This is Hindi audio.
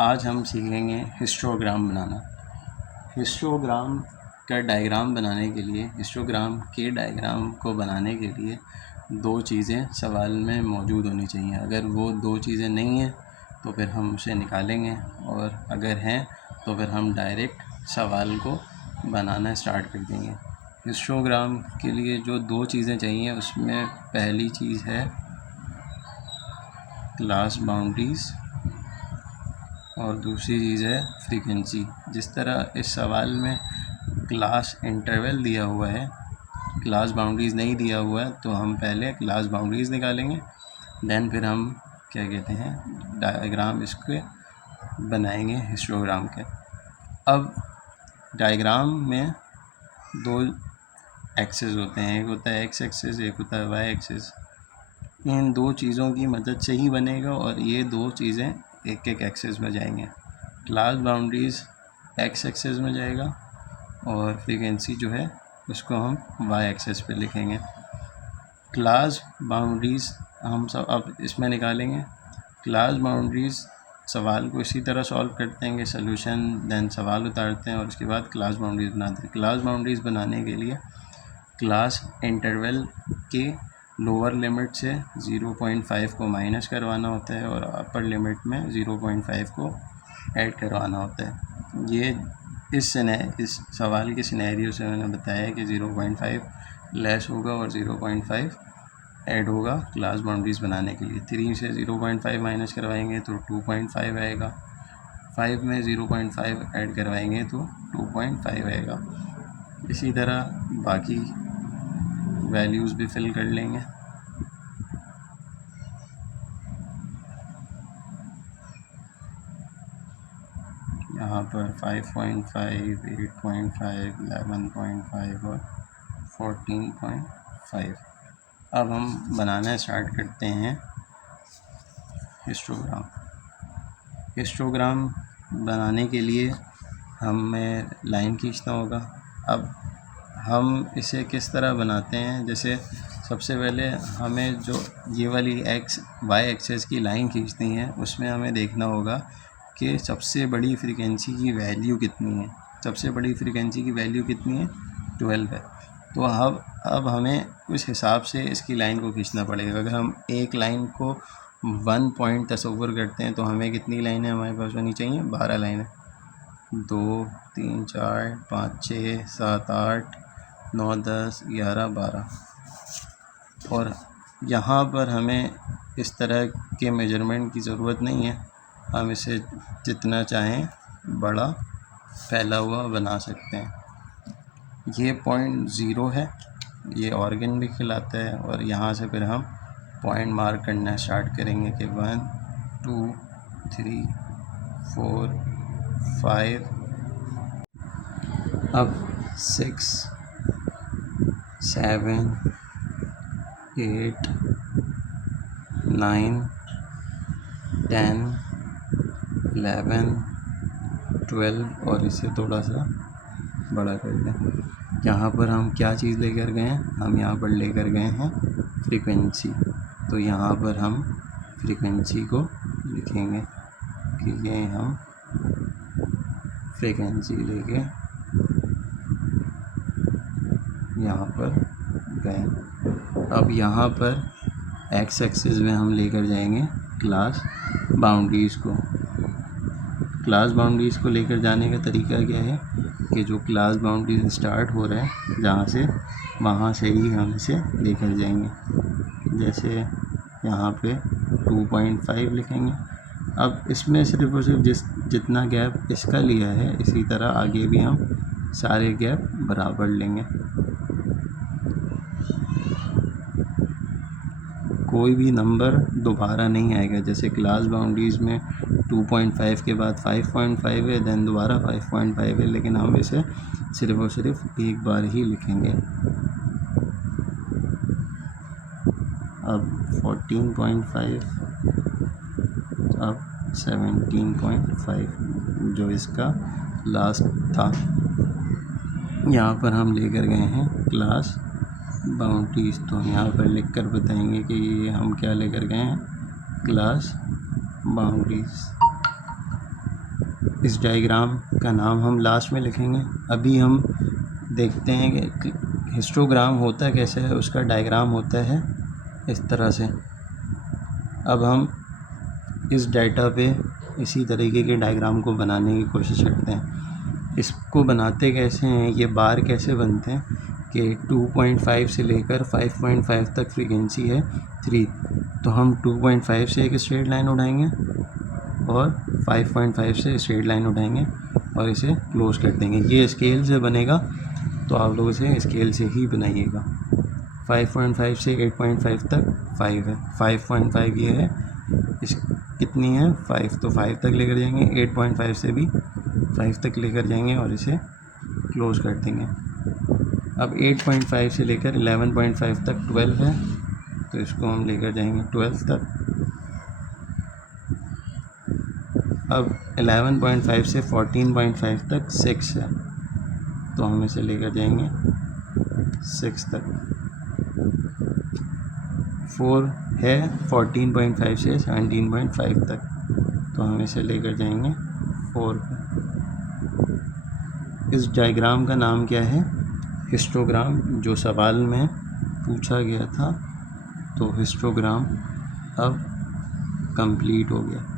आज हम सीखेंगे हिस्टोग्राम बनाना। हिस्टोग्राम का डायग्राम बनाने के लिए, हिस्टोग्राम के डायग्राम को बनाने के लिए दो चीज़ें सवाल में मौजूद होनी चाहिए। अगर वो दो चीज़ें नहीं हैं तो फिर हम उसे निकालेंगे, और अगर हैं तो फिर हम डायरेक्ट सवाल को बनाना स्टार्ट कर देंगे। हिस्टोग्राम के लिए जो दो चीज़ें चाहिए उसमें पहली चीज़ है क्लास बाउंड्रीज़ और दूसरी चीज़ है फ्रीक्वेंसी। जिस तरह इस सवाल में क्लास इंटरवल दिया हुआ है, क्लास बाउंड्रीज़ नहीं दिया हुआ है, तो हम पहले क्लास बाउंड्रीज़ निकालेंगे, देन फिर हम क्या कहते हैं डायग्राम इसके बनाएंगे हिस्टोग्राम के। अब डायग्राम में दो एक्सेस होते हैं, एक होता है एक्स एक्सेस, एक होता है वाई एक्सेस। इन दो चीज़ों की मदद से ही बनेगा और ये दो चीज़ें एक एक एक्सेस में जाएंगे। क्लास बाउंड्रीज़ एक्स एक्सेस में जाएगा और फ्रीक्वेंसी जो है उसको हम वाई एक्सेस पे लिखेंगे। क्लास बाउंड्रीज़ हम सब अब इसमें निकालेंगे। क्लास बाउंड्रीज़ सवाल को इसी तरह सॉल्व करते हैं कि सॉल्यूशन देन सवाल उतारते हैं और उसके बाद क्लास बाउंड्रीज़ बनाते हैं। क्लास बाउंड्रीज़ बनाने के लिए क्लास इंटरवल के लोअर लिमिट से 0.5 को माइनस करवाना होता है और अपर लिमिट में 0.5 को ऐड करवाना होता है। ये इस सवाल के सिनेरियो से मैंने बताया कि 0.5 लेस होगा और 0.5 ऐड होगा क्लास बाउंड्रीज़ बनाने के लिए। 3 से 0.5 माइनस करवाएंगे तो 2.5 आएगा, 5 में 0.5 ऐड करवाएंगे तो 2.5 आएगा। इसी तरह बाकी वैल्यूज़ भी फिल कर लेंगे। यहाँ पर 5.5, 8.5, 11.5 और 14.5। अब हम बनाना स्टार्ट करते हैं हिस्टोग्राम। हिस्टोग्राम बनाने के लिए हमें लाइन खींचना होगा। अब हम इसे किस तरह बनाते हैं, जैसे सबसे पहले हमें जो ये वाली एक्स वाई एक्सेस की लाइन खींचनी है उसमें हमें देखना होगा कि सबसे बड़ी फ्रीक्वेंसी की वैल्यू कितनी है। सबसे बड़ी फ्रीक्वेंसी की वैल्यू कितनी है, 12 है। तो अब हमें उस हिसाब से इसकी लाइन को खींचना पड़ेगा। अगर हम एक लाइन को 1 पॉइंट तस्वुर करते हैं तो हमें कितनी लाइनें हमारे पास होनी चाहिए, 12 लाइनें। 2, 3, 4, 5, 6, 7, 8, 9, 10, 11, 12। और यहाँ पर हमें इस तरह के मेजरमेंट की ज़रूरत नहीं है, हम इसे जितना चाहें बड़ा फैला हुआ बना सकते हैं। ये 0.0 है, ये ऑर्गन भी खिलाता है और यहाँ से फिर हम पॉइंट मार्क करना स्टार्ट करेंगे कि 1, 2, 3, 4, 5, अब 6, 7, 8, 9, 10, 11, 12 और इसे थोड़ा सा बड़ा कर दें। यहाँ पर हम क्या चीज़ लेकर गए हैं, हम यहाँ पर लेकर गए हैं फ्रीक्वेंसी। तो यहाँ पर हम फ्रीक्वेंसी को लिखेंगे कि ये हम फ्रीक्वेंसी लेके यहाँ पर गए। अब यहाँ पर एक्स एक्सिस में हम लेकर जाएंगे क्लास बाउंड्रीज़ को। क्लास बाउंड्रीज़ को लेकर जाने का तरीका क्या है कि जो क्लास बाउंड्रीज स्टार्ट हो रहा है जहाँ से, वहाँ से ही हम इसे लेकर जाएंगे। जैसे यहाँ पे 2.5 लिखेंगे। अब इसमें सिर्फ और सिर्फ जितना गैप इसका लिया है इसी तरह आगे भी हम सारे गैप बराबर लेंगे। कोई भी नंबर दोबारा नहीं आएगा। जैसे क्लास बाउंड्रीज़ में 2.5 के बाद 5.5 है, देन दोबारा 5.5 है, लेकिन हम इसे सिर्फ और सिर्फ एक बार ही लिखेंगे। अब 14.5, अब 17.5 जो इसका लास्ट था। यहाँ पर हम लेकर गए हैं क्लास बाउंड्रीज़, तो हम यहाँ पर लिख कर बताएंगे कि ये हम क्या लेकर गए हैं, क्लास बाउंड्रीज़। इस डायग्राम का नाम हम लास्ट में लिखेंगे। अभी हम देखते हैं कि हिस्टोग्राम होता कैसे है, उसका डायग्राम होता है इस तरह से। अब हम इस डाटा पे इसी तरीके के डायग्राम को बनाने की कोशिश करते हैं। इसको बनाते कैसे हैं, ये बार कैसे बनते हैं कि 2.5 से लेकर 5.5 तक फ्रीक्वेंसी है 3, तो हम 2.5 से एक स्ट्रेट लाइन उठाएंगे और 5.5 से स्ट्रेट लाइन उठाएंगे और इसे क्लोज कर देंगे। ये स्केल से बनेगा, तो आप लोग इसे स्केल से ही बनाइएगा। 5.5 से 8.5 तक 5 है, 5.5 ये है, इस कितनी है 5, तो 5 तक लेकर जाएंगे। 8.5 से भी 5 तक लेकर जाएंगे और इसे क्लोज कर देंगे। अब 8.5 से लेकर 11.5 तक 12 है, तो इसको हम लेकर जाएंगे 12 तक। अब 11.5 से 14.5 तक 6 है, तो हम इसे लेकर जाएंगे 6 तक। 4 है 14.5 से 17.5 तक, तो हम इसे लेकर जाएंगे 4 पे। इस डायग्राम का नाम क्या है, हिस्टोग्राम, जो सवाल में पूछा गया था। तो हिस्टोग्राम अब कंप्लीट हो गया।